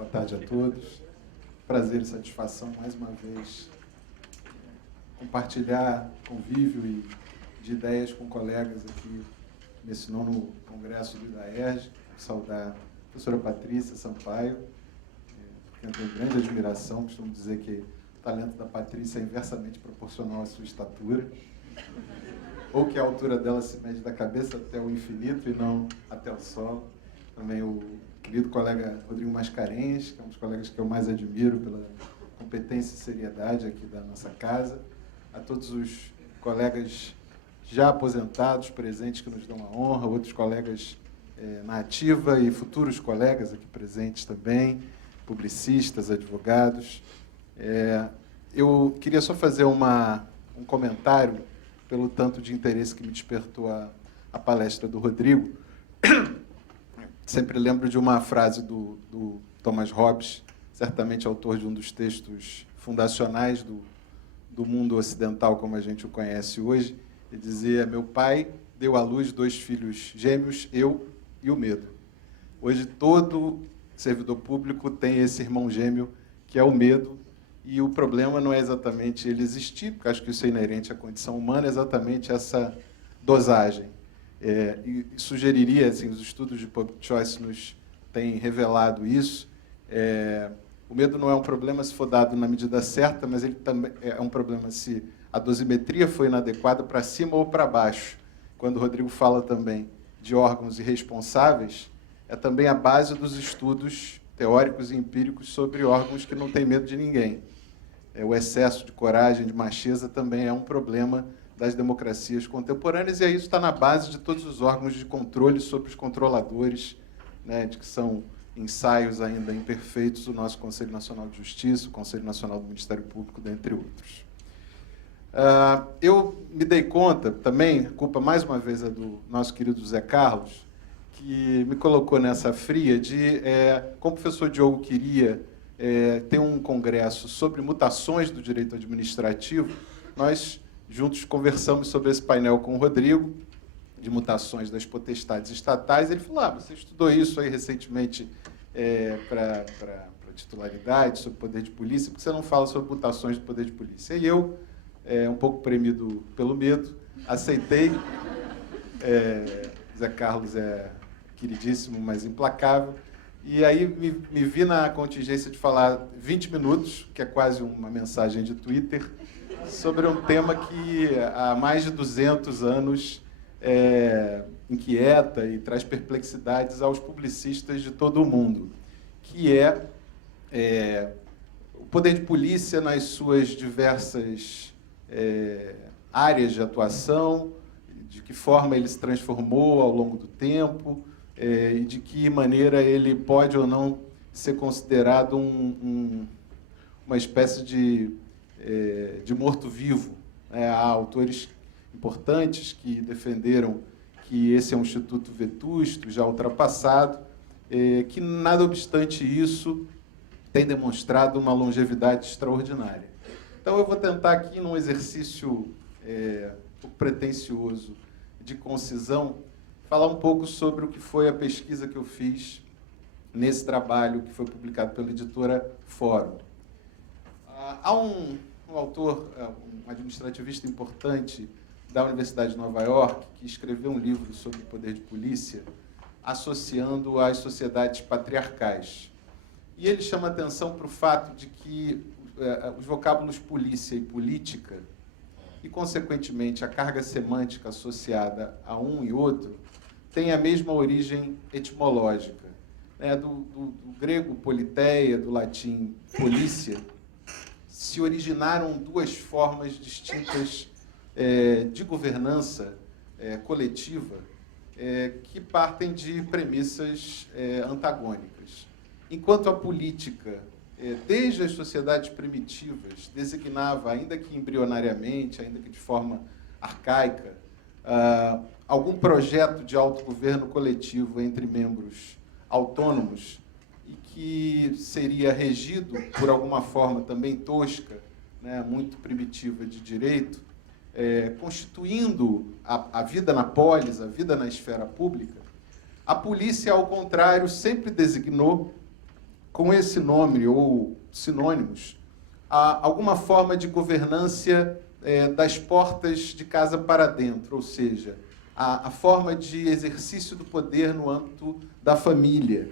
Boa tarde a todos. Prazer e satisfação, mais uma vez, compartilhar convívio de ideias com colegas aqui nesse nono congresso do IDAERJ. Saudar a professora Patrícia Sampaio, que eu tenho grande admiração. Costumo dizer que o talento da Patrícia é inversamente proporcional à sua estatura, ou que a altura dela se mede da cabeça até o infinito e não até o solo. Também o querido colega Rodrigo Mascarenhas, que é um dos colegas que eu mais admiro pela competência e seriedade aqui da nossa casa. A todos os colegas já aposentados, presentes, que nos dão a honra, outros colegas na ativa e futuros colegas aqui presentes também, publicistas, advogados. Eu queria só fazer um comentário pelo tanto de interesse que me despertou a palestra do Rodrigo. Sempre lembro de uma frase do Thomas Hobbes, certamente autor de um dos textos fundacionais do mundo ocidental como a gente o conhece hoje. Ele dizia: meu pai deu à luz 2 filhos gêmeos, eu e o medo. Hoje todo servidor público tem esse irmão gêmeo, que é o medo, e o problema não é exatamente ele existir, porque acho que isso é inerente à condição humana, é exatamente essa dosagem. E sugeriria, assim, os estudos de public choice nos têm revelado isso. O medo não é um problema se for dado na medida certa, mas ele também é um problema se a dosimetria foi inadequada para cima ou para baixo. Quando o Rodrigo fala também de órgãos irresponsáveis, é também a base dos estudos teóricos e empíricos sobre órgãos que não têm medo de ninguém. O excesso de coragem, de macheza, também é um problema das democracias contemporâneas, e isso está na base de todos os órgãos de controle sobre os controladores, né, de que são ensaios ainda imperfeitos, o nosso Conselho Nacional de Justiça, o Conselho Nacional do Ministério Público, dentre outros. Eu me dei conta também, a culpa mais uma vez é do nosso querido Zé Carlos, que me colocou nessa fria de, como o professor Diogo queria ter um congresso sobre mutações do direito administrativo, nós juntos conversamos sobre esse painel com o Rodrigo, de mutações das potestades estatais. Ele falou: você estudou isso aí recentemente para titularidade, sobre poder de polícia, porque você não fala sobre mutações do poder de polícia? E eu, um pouco premido pelo medo, aceitei. Zé Carlos é queridíssimo, mas implacável. E aí me vi na contingência de falar 20 minutos, que é quase uma mensagem de Twitter, sobre um tema que há mais de 200 anos inquieta e traz perplexidades aos publicistas de todo o mundo, que é o poder de polícia nas suas diversas áreas de atuação, de que forma ele se transformou ao longo do tempo, e de que maneira ele pode ou não ser considerado uma espécie de morto-vivo. Há autores importantes que defenderam que esse é um instituto vetusto, já ultrapassado, que, nada obstante isso, tem demonstrado uma longevidade extraordinária. Então, eu vou tentar aqui, num exercício um pouco pretensioso de concisão, falar um pouco sobre o que foi a pesquisa que eu fiz nesse trabalho que foi publicado pela editora Fórum. Há um autor, um administrativista importante da Universidade de Nova York, que escreveu um livro sobre o poder de polícia, associando às sociedades patriarcais. E ele chama atenção para o fato de que os vocábulos polícia e política, e, consequentemente, a carga semântica associada a um e outro, tem a mesma origem etimológica. Do grego politeia, do latim polícia, se originaram 2 formas distintas de governança coletiva que partem de premissas antagônicas. Enquanto a política, desde as sociedades primitivas, designava, ainda que embrionariamente, ainda que de forma arcaica, algum projeto de autogoverno coletivo entre membros autônomos e que seria regido por alguma forma também tosca, muito primitiva de direito, constituindo a vida na polis, a vida na esfera pública, a polícia, ao contrário, sempre designou com esse nome ou sinônimos, alguma forma de governância das portas de casa para dentro, ou seja, a forma de exercício do poder no âmbito da família.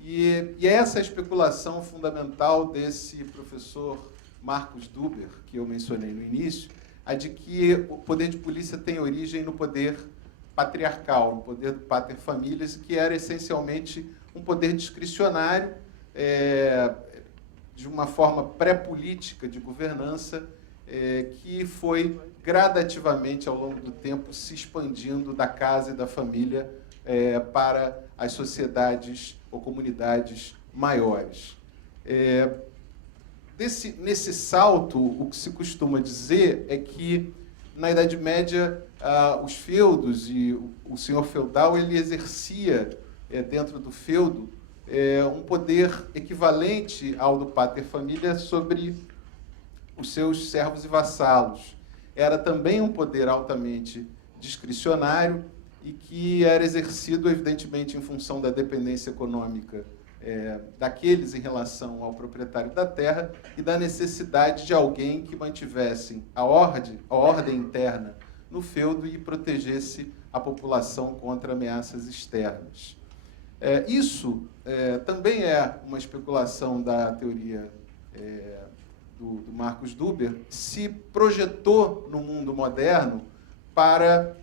E essa é a especulação fundamental desse professor Marcus Duber, que eu mencionei no início, a de que o poder de polícia tem origem no poder patriarcal, no poder do pater familias, que era essencialmente um poder discricionário, de uma forma pré-política de governança, que foi gradativamente, ao longo do tempo, se expandindo da casa e da família para as sociedades ou comunidades maiores. Nesse salto, o que se costuma dizer é que, na Idade Média, os feudos e o senhor feudal ele exercia, dentro do feudo, um poder equivalente ao do pater familias sobre os seus servos e vassalos. Era também um poder altamente discricionário e que era exercido, evidentemente, em função da dependência econômica daqueles em relação ao proprietário da terra e da necessidade de alguém que mantivesse a ordem interna no feudo e protegesse a população contra ameaças externas. Isso também é uma especulação da teoria do Marcus Duber, se projetou no mundo moderno para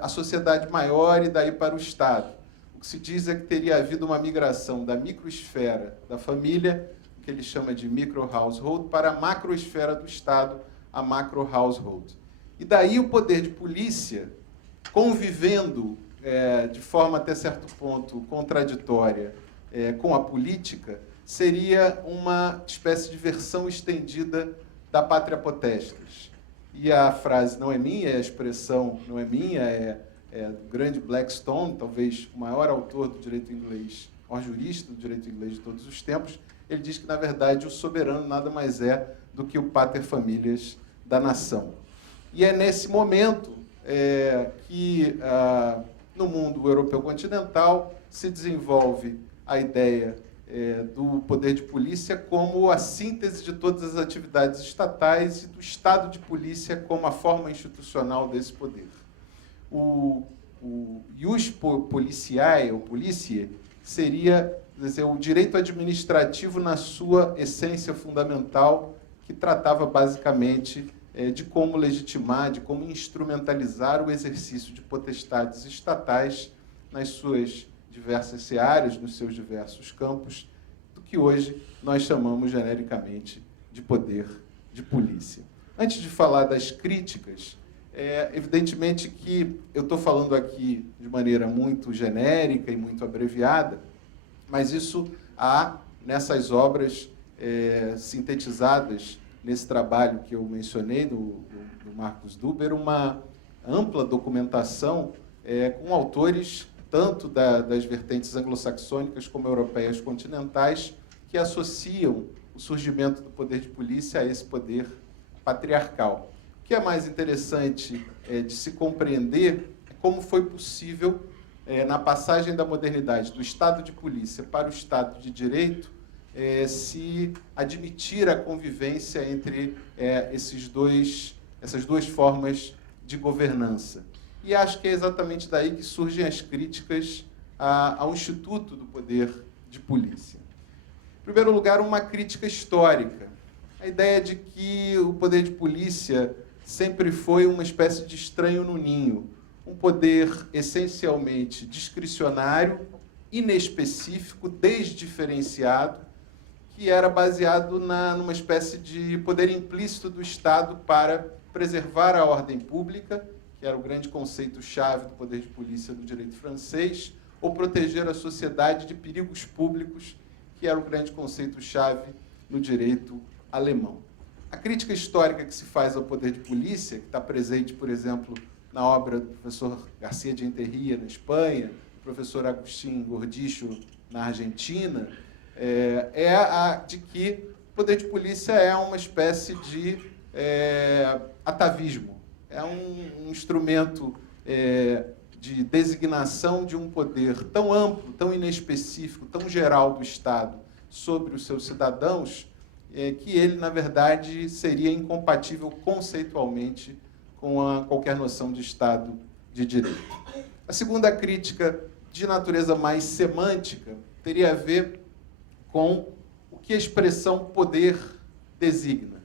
a sociedade maior e daí para o Estado. O que se diz é que teria havido uma migração da microesfera da família, que ele chama de micro-household, para a macroesfera do Estado, a macro-household. E daí o poder de polícia, convivendo de forma até certo ponto contraditória com a política, seria uma espécie de versão estendida da pátria potestas. E a frase não é minha, a expressão não é minha, é do grande Blackstone, talvez o maior autor do direito inglês, o maior jurista do direito inglês de todos os tempos. Ele diz que, na verdade, o soberano nada mais é do que o pater familias da nação. E é nesse momento que, no mundo europeu continental, se desenvolve a ideia do poder de polícia como a síntese de todas as atividades estatais e do Estado de polícia como a forma institucional desse poder. O ius policiae, ou polícia, seria, dizer, o direito administrativo na sua essência fundamental, que tratava basicamente de como legitimar, de como instrumentalizar o exercício de potestades estatais nas suas diversas searas, nos seus diversos campos, do que hoje nós chamamos genericamente de poder de polícia. Antes de falar das críticas, evidentemente que eu estou falando aqui de maneira muito genérica e muito abreviada, mas isso há, nessas obras sintetizadas nesse trabalho que eu mencionei, do Marcus Duber, uma ampla documentação com autores tanto das vertentes anglo-saxônicas como europeias continentais, que associam o surgimento do poder de polícia a esse poder patriarcal. O que é mais interessante de se compreender é como foi possível, na passagem da modernidade do Estado de polícia para o Estado de direito, se admitir a convivência entre essas duas formas de governança. E acho que é exatamente daí que surgem as críticas ao Instituto do Poder de Polícia. Em primeiro lugar, uma crítica histórica. A ideia de que o poder de polícia sempre foi uma espécie de estranho no ninho, um poder essencialmente discricionário, inespecífico, desdiferenciado, que era baseado numa espécie de poder implícito do Estado para preservar a ordem pública, que era o grande conceito-chave do poder de polícia do direito francês, ou proteger a sociedade de perigos públicos, que era o grande conceito-chave no direito alemão. A crítica histórica que se faz ao poder de polícia, que está presente, por exemplo, na obra do professor García de Enterría, na Espanha, do professor Agustín Gordillo, na Argentina, a de que o poder de polícia é uma espécie de atavismo. É um instrumento de designação de um poder tão amplo, tão inespecífico, tão geral do Estado sobre os seus cidadãos, que ele, na verdade, seria incompatível conceitualmente com qualquer noção de Estado de Direito. A segunda crítica, de natureza mais semântica, teria a ver com o que a expressão poder designa.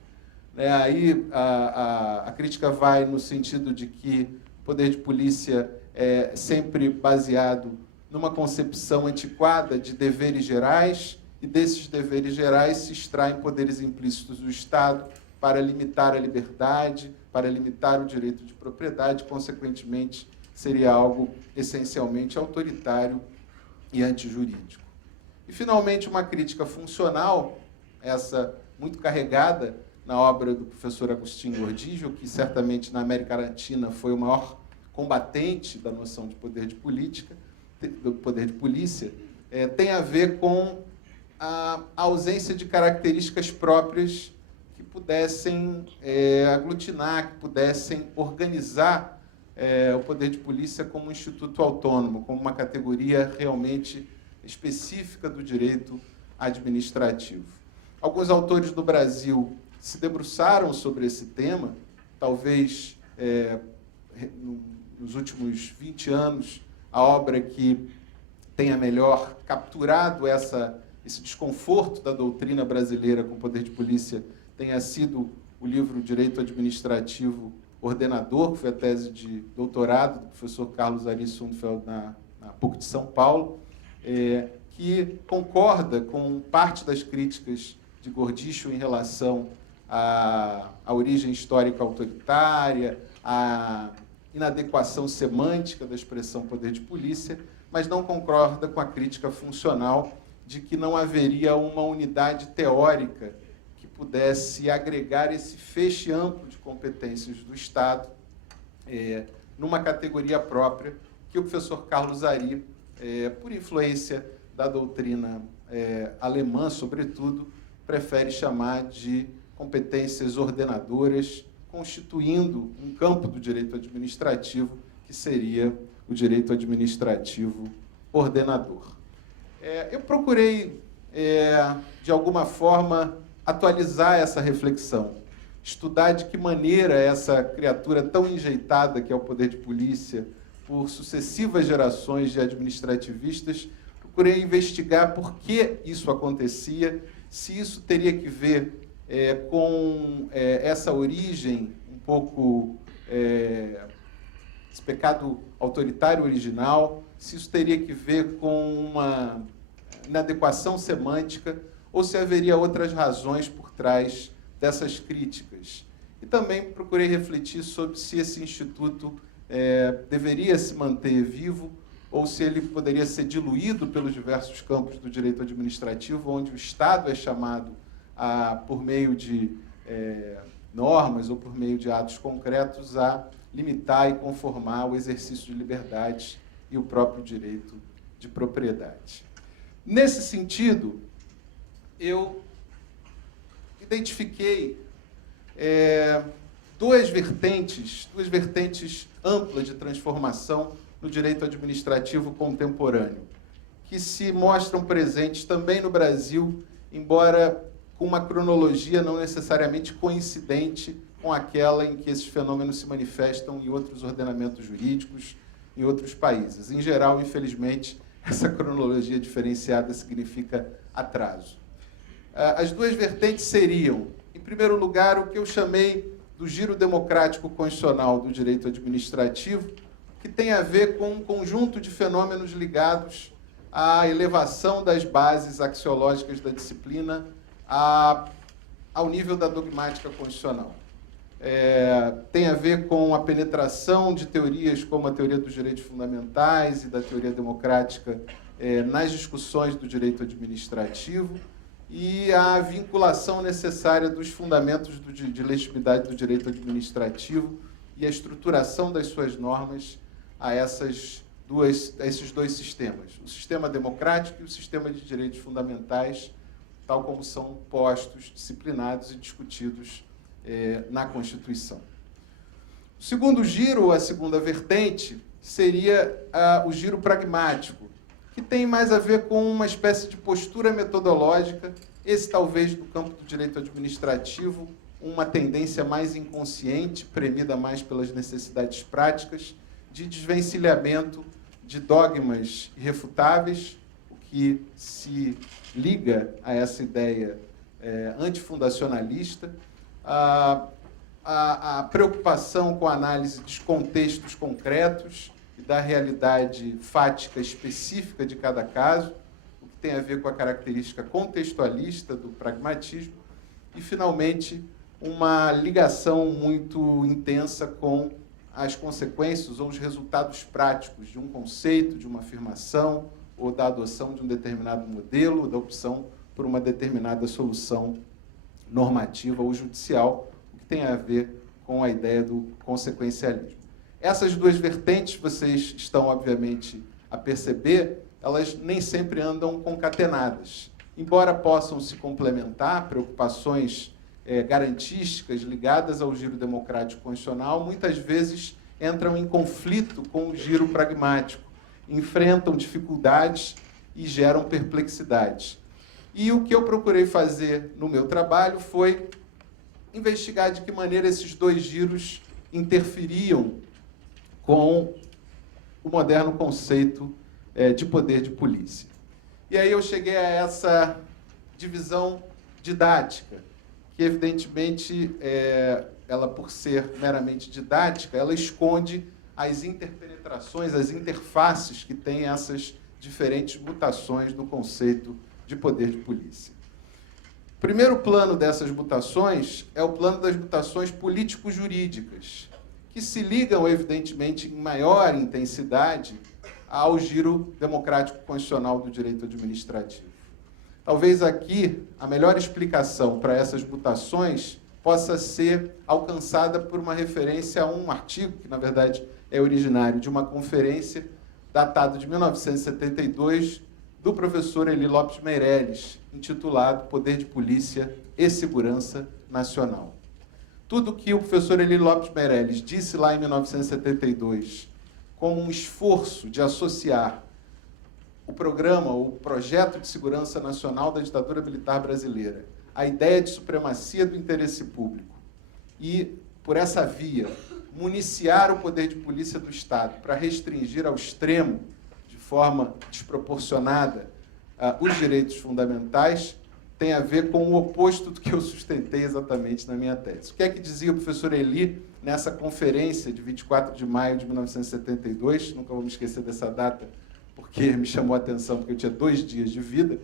Aí a crítica vai no sentido de que o poder de polícia é sempre baseado numa concepção antiquada de deveres gerais, e desses deveres gerais se extraem poderes implícitos do Estado para limitar a liberdade, para limitar o direito de propriedade, consequentemente, seria algo essencialmente autoritário e antijurídico. E, finalmente, uma crítica funcional, essa muito carregada na obra do professor Agustín Gordillo, que certamente na América Latina foi o maior combatente da noção de poder de política, do poder de polícia, tem a ver com a ausência de características próprias que pudessem aglutinar, que pudessem organizar o poder de polícia como um instituto autônomo, como uma categoria realmente específica do direito administrativo. Alguns autores do Brasil se debruçaram sobre esse tema, talvez nos últimos 20 anos, a obra que tenha melhor capturado esse desconforto da doutrina brasileira com o poder de polícia tenha sido o livro Direito Administrativo Ordenador, que foi a tese de doutorado do professor Carlos Ari Sundfeld na PUC de São Paulo, que concorda com parte das críticas de Gordillo em relação à origem histórica autoritária, à inadequação semântica da expressão poder de polícia, mas não concorda com a crítica funcional de que não haveria uma unidade teórica que pudesse agregar esse feixe amplo de competências do Estado numa categoria própria que o professor Carlos Ari, por influência da doutrina alemã, sobretudo, prefere chamar de competências ordenadoras, constituindo um campo do direito administrativo que seria o direito administrativo ordenador. Eu procurei, de alguma forma, atualizar essa reflexão, estudar de que maneira essa criatura tão enjeitada que é o poder de polícia, por sucessivas gerações de administrativistas, procurei investigar por que isso acontecia, se isso teria que ver com essa origem um pouco, esse pecado autoritário original, se isso teria que ver com uma inadequação semântica ou se haveria outras razões por trás dessas críticas. E também procurei refletir sobre se esse instituto deveria se manter vivo ou se ele poderia ser diluído pelos diversos campos do direito administrativo, onde o Estado é chamado, por meio de normas ou por meio de atos concretos, a limitar e conformar o exercício de liberdades e o próprio direito de propriedade. Nesse sentido, eu identifiquei duas vertentes amplas de transformação no direito administrativo contemporâneo, que se mostram presentes também no Brasil, embora com uma cronologia não necessariamente coincidente com aquela em que esses fenômenos se manifestam em outros ordenamentos jurídicos, em outros países. Em geral, infelizmente, essa cronologia diferenciada significa atraso. As duas vertentes seriam, em primeiro lugar, o que eu chamei do giro democrático constitucional do direito administrativo, que tem a ver com um conjunto de fenômenos ligados à elevação das bases axiológicas da disciplina ao nível da dogmática constitucional. Tem a ver com a penetração de teorias como a teoria dos direitos fundamentais e da teoria democrática nas discussões do direito administrativo e a vinculação necessária dos fundamentos de legitimidade do direito administrativo e a estruturação das suas normas a esses dois sistemas, o sistema democrático e o sistema de direitos fundamentais, tal como são postos, disciplinados e discutidos na Constituição. O segundo giro, ou a segunda vertente, seria o giro pragmático, que tem mais a ver com uma espécie de postura metodológica, esse talvez do campo do direito administrativo, uma tendência mais inconsciente, premida mais pelas necessidades práticas, de desvencilhamento de dogmas irrefutáveis, o que se liga a essa ideia antifundacionalista, a preocupação com a análise dos contextos concretos e da realidade fática específica de cada caso, o que tem a ver com a característica contextualista do pragmatismo, e, finalmente, uma ligação muito intensa com as consequências ou os resultados práticos de um conceito, de uma afirmação, ou da adoção de um determinado modelo, ou da opção por uma determinada solução normativa ou judicial, o que tem a ver com a ideia do consequencialismo. Essas duas vertentes, vocês estão, obviamente, a perceber, elas nem sempre andam concatenadas. Embora possam se complementar, preocupações garantísticas ligadas ao giro democrático constitucional, muitas vezes entram em conflito com o giro pragmático, enfrentam dificuldades e geram perplexidades. E o que eu procurei fazer no meu trabalho foi investigar de que maneira esses dois giros interferiam com o moderno conceito de poder de polícia. E aí eu cheguei a essa divisão didática, que evidentemente, ela por ser meramente didática, ela esconde as interpenetrações, as interfaces que têm essas diferentes mutações do conceito de poder de polícia. O primeiro plano dessas mutações é o plano das mutações político-jurídicas, que se ligam, evidentemente, em maior intensidade ao giro democrático constitucional do direito administrativo. Talvez aqui a melhor explicação para essas mutações possa ser alcançada por uma referência a um artigo, que na verdade é originário de uma conferência datado de 1972, do professor Eli Lopes Meirelles, intitulado Poder de Polícia e Segurança Nacional. Tudo que o professor Eli Lopes Meirelles disse lá em 1972 como um esforço de associar o programa, o projeto de segurança nacional da ditadura militar brasileira, a ideia de supremacia do interesse público e, por essa via, municiar o poder de polícia do Estado para restringir ao extremo, de forma desproporcionada, os direitos fundamentais, tem a ver com o oposto do que eu sustentei exatamente na minha tese. O que é que dizia o professor Eli nessa conferência de 24 de maio de 1972, nunca vou me esquecer dessa data, porque me chamou a atenção, porque eu tinha 2 dias de vida,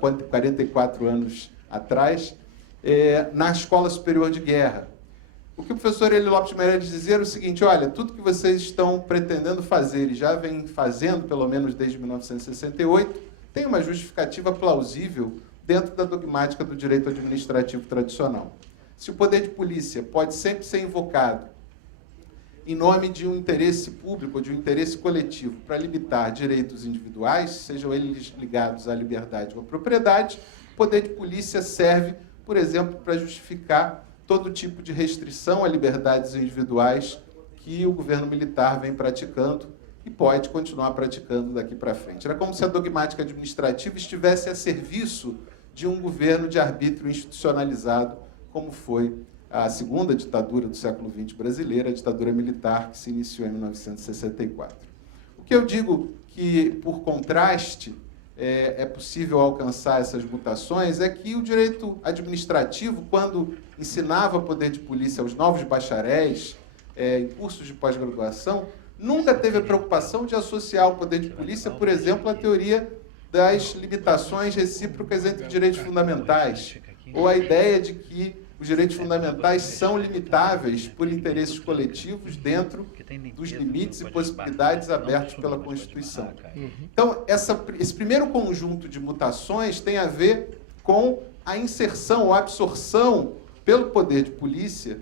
44 anos atrás, na Escola Superior de Guerra. O que o professor Eli Lopes Meirelles dizia era o seguinte: olha, tudo que vocês estão pretendendo fazer, e já vem fazendo, pelo menos desde 1968, tem uma justificativa plausível dentro da dogmática do direito administrativo tradicional. Se o poder de polícia pode sempre ser invocado em nome de um interesse público, de um interesse coletivo, para limitar direitos individuais, sejam eles ligados à liberdade ou à propriedade, o poder de polícia serve, por exemplo, para justificar todo tipo de restrição a liberdades individuais que o governo militar vem praticando e pode continuar praticando daqui para frente. Era como se a dogmática administrativa estivesse a serviço de um governo de arbítrio institucionalizado, como foi a segunda ditadura do século XX brasileira, a ditadura militar, que se iniciou em 1964. O que eu digo que, por contraste, é possível alcançar essas mutações é que o direito administrativo, quando ensinava poder de polícia aos novos bacharéis, em cursos de pós-graduação, nunca teve a preocupação de associar o poder de polícia, por exemplo, à teoria das limitações recíprocas entre direitos fundamentais, ou a ideia de que os direitos fundamentais são limitáveis por interesses coletivos dentro dos limites e possibilidades abertos pela Constituição. Então, esse primeiro conjunto de mutações tem a ver com a inserção ou absorção pelo poder de polícia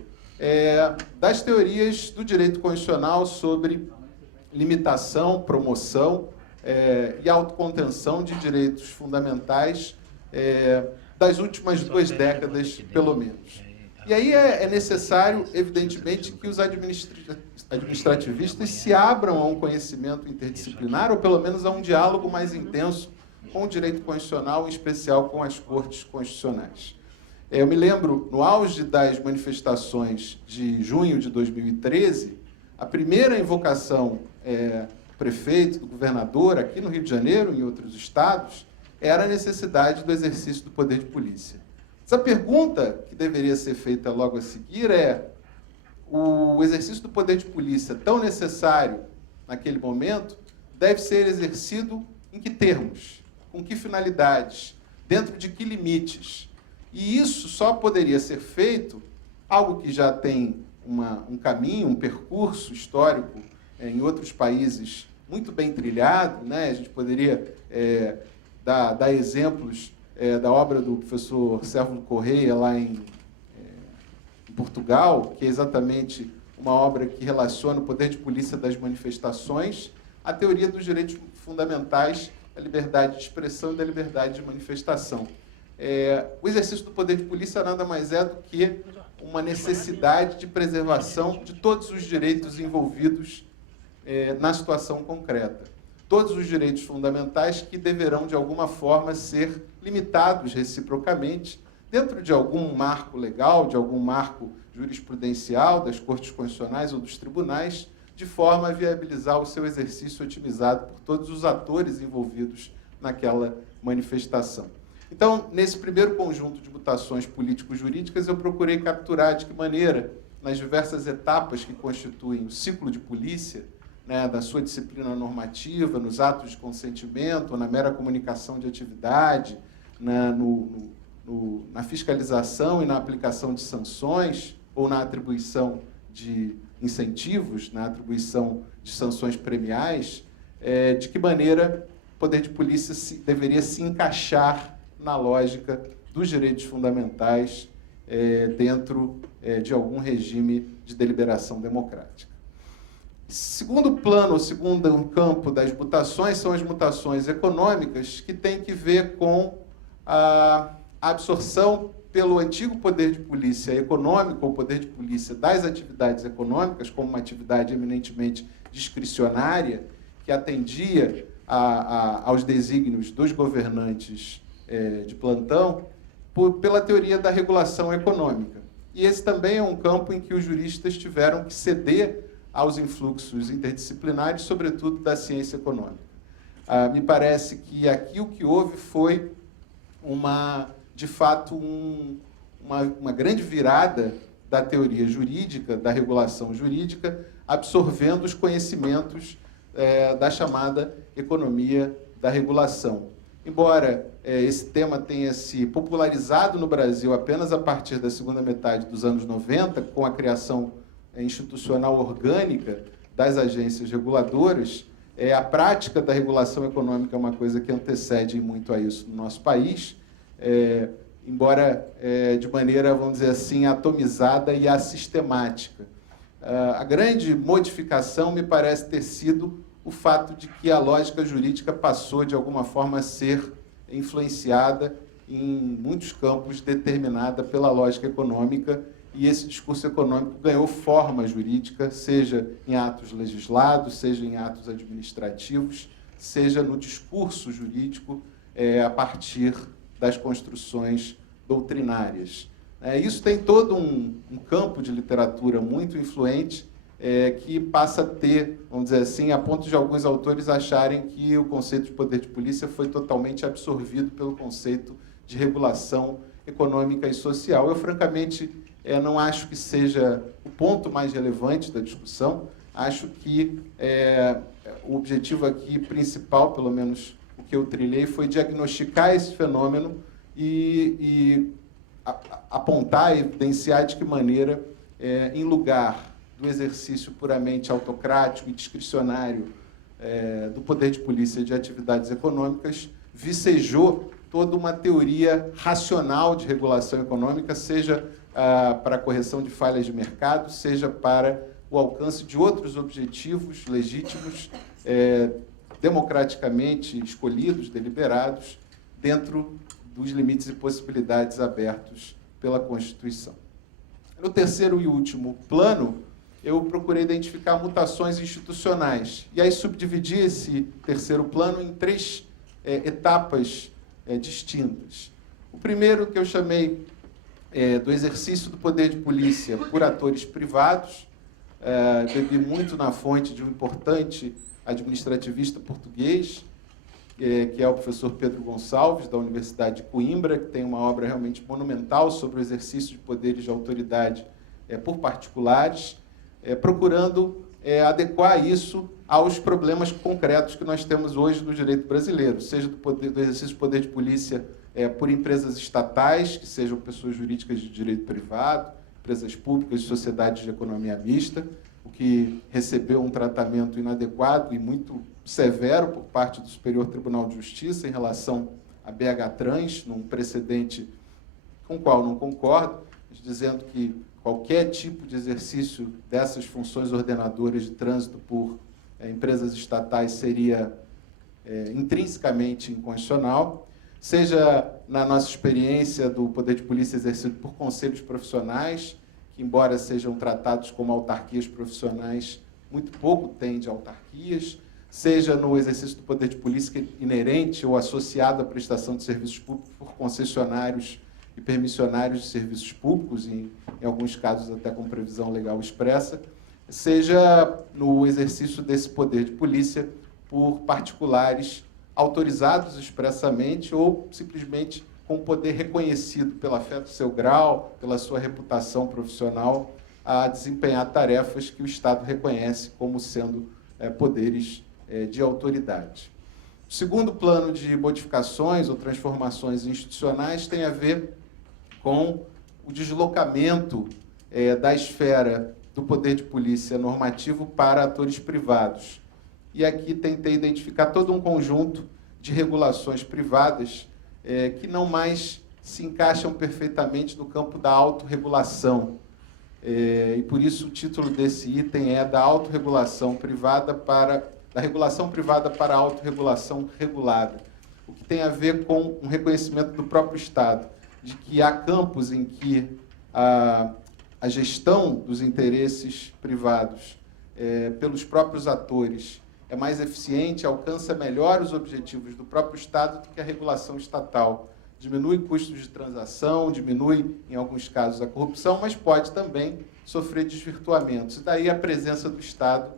das teorias do direito constitucional sobre limitação, promoção e autocontenção de direitos fundamentais das últimas 2 décadas, pelo menos. E aí é necessário, evidentemente, que os administrativistas se abram a um conhecimento interdisciplinar, ou pelo menos a um diálogo mais intenso com o direito constitucional, em especial com as cortes constitucionais. Eu me lembro, no auge das manifestações de junho de 2013, a primeira invocação do prefeito, do governador, aqui no Rio de Janeiro e em outros estados, era a necessidade do exercício do poder de polícia. Essa pergunta que deveria ser feita logo a seguir é: o exercício do poder de polícia, tão necessário naquele momento, deve ser exercido em que termos? Com que finalidades? Dentro de que limites? E isso só poderia ser feito, algo que já tem um caminho, um percurso histórico em outros países muito bem trilhado, né? A gente poderia dar exemplos da obra do professor Sérvulo Correia, lá em Portugal, que é exatamente uma obra que relaciona o poder de polícia das manifestações à teoria dos direitos fundamentais, da liberdade de expressão e da liberdade de manifestação. O exercício do poder de polícia nada mais é do que uma necessidade de preservação de todos os direitos envolvidos na situação concreta. Todos os direitos fundamentais que deverão, de alguma forma, ser limitados reciprocamente dentro de algum marco legal, de algum marco jurisprudencial das cortes constitucionais ou dos tribunais, de forma a viabilizar o seu exercício otimizado por todos os atores envolvidos naquela manifestação. Então, nesse primeiro conjunto de mutações político-jurídicas, eu procurei capturar de que maneira, nas diversas etapas que constituem o ciclo de polícia, né, da sua disciplina normativa, nos atos de consentimento, na mera comunicação de atividade, na fiscalização e na aplicação de sanções, ou na atribuição de incentivos, na atribuição de sanções premiais, de que maneira o poder de polícia deveria se encaixar na lógica dos direitos fundamentais dentro de algum regime de deliberação democrática. Segundo plano, o segundo campo das mutações são as mutações econômicas, que têm que ver com a absorção pelo antigo poder de polícia econômico, ou poder de polícia das atividades econômicas, como uma atividade eminentemente discricionária, que atendia aos desígnios dos governantes de plantão, pela teoria da regulação econômica. E esse também é um campo em que os juristas tiveram que ceder aos influxos interdisciplinares, sobretudo da ciência econômica. Me parece que aqui o que houve foi, de fato, uma grande virada da teoria jurídica, da regulação jurídica, absorvendo os conhecimentos da chamada economia da regulação. Embora esse tema tenha se popularizado no Brasil apenas a partir da segunda metade dos anos 90, com a criação institucional orgânica das agências reguladoras, a prática da regulação econômica é uma coisa que antecede muito a isso no nosso país, embora de maneira, vamos dizer assim, atomizada e assistemática. A grande modificação me parece ter sido o fato de que a lógica jurídica passou, de alguma forma, a ser influenciada em muitos campos, determinada pela lógica econômica, e esse discurso econômico ganhou forma jurídica, seja em atos legislados, seja em atos administrativos, seja no discurso jurídico a partir das construções doutrinárias. Isso tem todo um campo de literatura muito influente que passa a ter, vamos dizer assim, a ponto de alguns autores acharem que o conceito de poder de polícia foi totalmente absorvido pelo conceito de regulação econômica e social. Eu, francamente, não acho que seja o ponto mais relevante da discussão. Acho que o objetivo aqui principal, pelo menos o que eu trilhei, foi diagnosticar esse fenômeno e apontar, evidenciar de que maneira, em lugar do exercício puramente autocrático e discricionário do poder de polícia de atividades econômicas, vicejou toda uma teoria racional de regulação econômica, seja para a correção de falhas de mercado, seja para o alcance de outros objetivos legítimos, democraticamente escolhidos, deliberados, dentro dos limites e possibilidades abertos pela Constituição. No terceiro e último plano, eu procurei identificar mutações institucionais. E aí subdividi esse terceiro plano em três etapas distintas. O primeiro, que eu chamei do exercício do poder de polícia por atores privados, bebi muito na fonte de um importante administrativista português, que é o professor Pedro Gonçalves, da Universidade de Coimbra, que tem uma obra realmente monumental sobre o exercício de poderes de autoridade por particulares, procurando adequar isso aos problemas concretos que nós temos hoje no direito brasileiro, seja do exercício do poder de polícia por empresas estatais, que sejam pessoas jurídicas de direito privado, empresas públicas, sociedades de economia mista, o que recebeu um tratamento inadequado e muito severo por parte do Superior Tribunal de Justiça em relação a BH Trans, num precedente com o qual não concordo, dizendo que qualquer tipo de exercício dessas funções ordenadoras de trânsito por empresas estatais seria intrinsecamente inconstitucional, seja na nossa experiência do poder de polícia exercido por conselhos profissionais, que, embora sejam tratados como autarquias profissionais, muito pouco têm de autarquias, seja no exercício do poder de polícia inerente ou associado à prestação de serviços públicos por concessionários e permissionários de serviços públicos, em alguns casos até com previsão legal expressa, seja no exercício desse poder de polícia por particulares autorizados expressamente ou simplesmente com poder reconhecido pela fé do seu grau, pela sua reputação profissional, a desempenhar tarefas que o Estado reconhece como sendo poderes de autoridade. O segundo plano de modificações ou transformações institucionais tem a ver com o deslocamento da esfera do poder de polícia normativo para atores privados. E aqui tentei identificar todo um conjunto de regulações privadas que não mais se encaixam perfeitamente no campo da autorregulação. E por isso o título desse item é da autorregulação privada da regulação privada para a autorregulação regulada, o que tem a ver com um reconhecimento do próprio Estado, de que há campos em que a gestão dos interesses privados pelos próprios atores é mais eficiente, alcança melhor os objetivos do próprio Estado do que a regulação estatal. Diminui custos de transação, diminui, em alguns casos, a corrupção, mas pode também sofrer desvirtuamentos. E daí a presença do Estado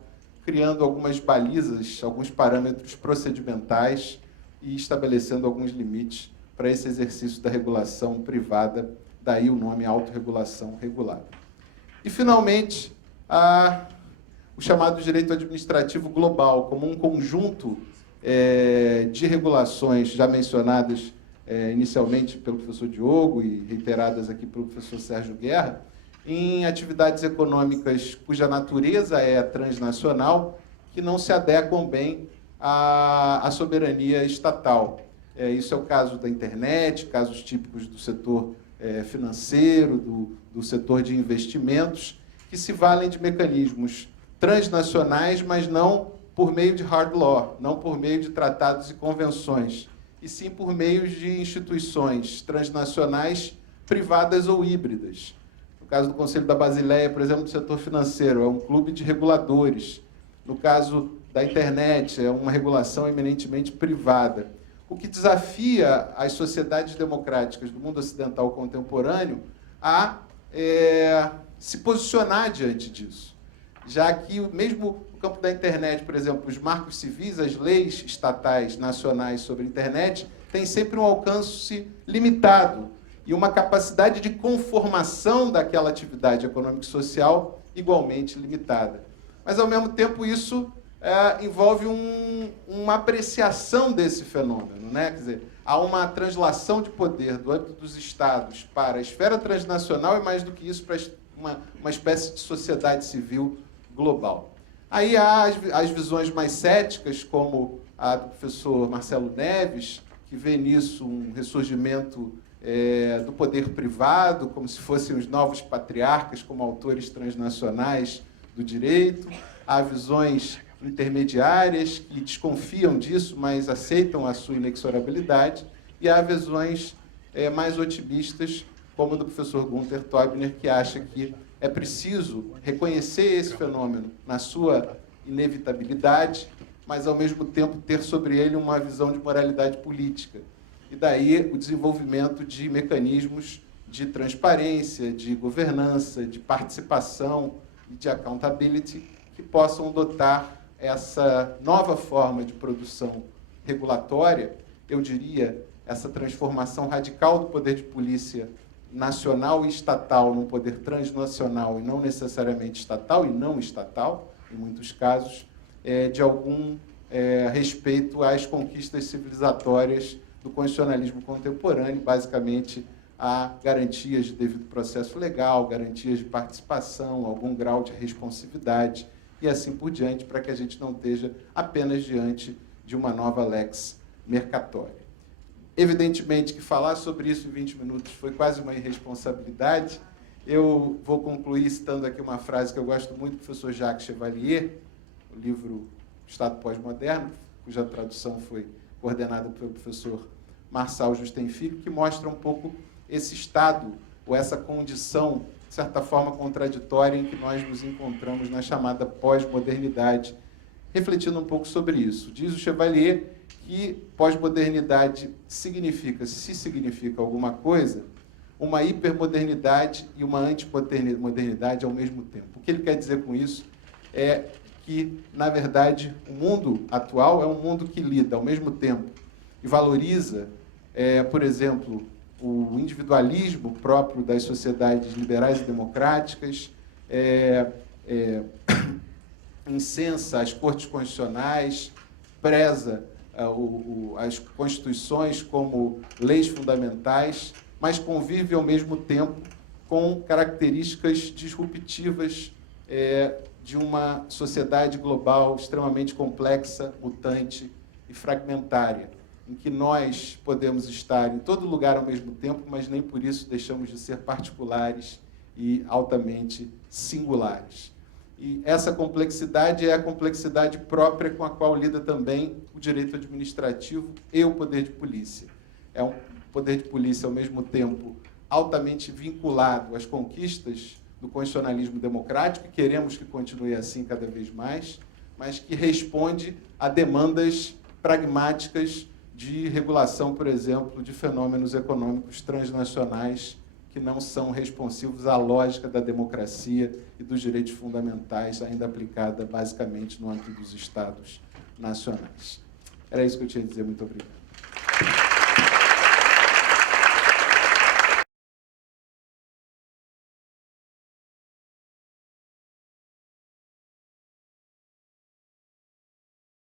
criando algumas balizas, alguns parâmetros procedimentais e estabelecendo alguns limites para esse exercício da regulação privada, daí o nome autorregulação regulada. E, finalmente, o chamado direito administrativo global, como um conjunto de regulações já mencionadas inicialmente pelo professor Diogo e reiteradas aqui pelo professor Sérgio Guerra, em atividades econômicas cuja natureza é transnacional, que não se adequam bem à soberania estatal. Isso é o caso da internet, casos típicos do setor financeiro, do setor de investimentos, que se valem de mecanismos transnacionais, mas não por meio de hard law, não por meio de tratados e convenções, e sim por meio de instituições transnacionais privadas ou híbridas. No caso do Conselho da Basileia, por exemplo, do setor financeiro, é um clube de reguladores. No caso da internet, é uma regulação eminentemente privada. O que desafia as sociedades democráticas do mundo ocidental contemporâneo a se posicionar diante disso. Já que, mesmo no campo da internet, por exemplo, os marcos civis, as leis estatais nacionais sobre a internet, têm sempre um alcance limitado e uma capacidade de conformação daquela atividade econômica e social igualmente limitada. Mas, ao mesmo tempo, isso envolve uma apreciação desse fenômeno, né? Quer dizer, há uma translação de poder do âmbito dos Estados para a esfera transnacional e, mais do que isso, para uma espécie de sociedade civil global. Aí há as visões mais céticas, como a do professor Marcelo Neves, que vê nisso um ressurgimento do poder privado, como se fossem os novos patriarcas, como autores transnacionais do direito. Há visões intermediárias que desconfiam disso, mas aceitam a sua inexorabilidade. E há visões mais otimistas, como do professor Gunther Teubner, que acha que é preciso reconhecer esse fenômeno na sua inevitabilidade, mas, ao mesmo tempo, ter sobre ele uma visão de moralidade política. E daí o desenvolvimento de mecanismos de transparência, de governança, de participação e de accountability que possam dotar essa nova forma de produção regulatória, eu diria, essa transformação radical do poder de polícia nacional e estatal num poder transnacional e não necessariamente estatal e não estatal, em muitos casos, de algum respeito às conquistas civilizatórias do constitucionalismo contemporâneo, basicamente a garantias de devido processo legal, garantias de participação, algum grau de responsividade e assim por diante, para que a gente não esteja apenas diante de uma nova lex mercatória. Evidentemente que falar sobre isso em 20 minutos foi quase uma irresponsabilidade. Eu vou concluir citando aqui uma frase que eu gosto muito do professor Jacques Chevalier, o livro Estado Pós-Moderno, cuja tradução foi coordenada pelo professor Marçal Justin Filho, que mostra um pouco esse estado, ou essa condição, de certa forma, contraditória em que nós nos encontramos na chamada pós-modernidade, refletindo um pouco sobre isso. Diz o Chevalier que pós-modernidade significa, se significa alguma coisa, uma hipermodernidade e uma antimodernidade ao mesmo tempo. O que ele quer dizer com isso é que, na verdade, o mundo atual é um mundo que lida, ao mesmo tempo, e valoriza, por exemplo, o individualismo próprio das sociedades liberais e democráticas, incensa as cortes constitucionais, preza as constituições como leis fundamentais, mas convive ao mesmo tempo com características disruptivas de uma sociedade global extremamente complexa, mutante e fragmentária, em que nós podemos estar em todo lugar ao mesmo tempo, mas nem por isso deixamos de ser particulares e altamente singulares. E essa complexidade é a complexidade própria com a qual lida também o direito administrativo e o poder de polícia. É um poder de polícia, ao mesmo tempo, altamente vinculado às conquistas do constitucionalismo democrático, e queremos que continue assim cada vez mais, mas que responde a demandas pragmáticas de regulação, por exemplo, de fenômenos econômicos transnacionais que não são responsivos à lógica da democracia e dos direitos fundamentais, ainda aplicada basicamente no âmbito dos Estados nacionais. Era isso que eu tinha a dizer. Muito obrigado.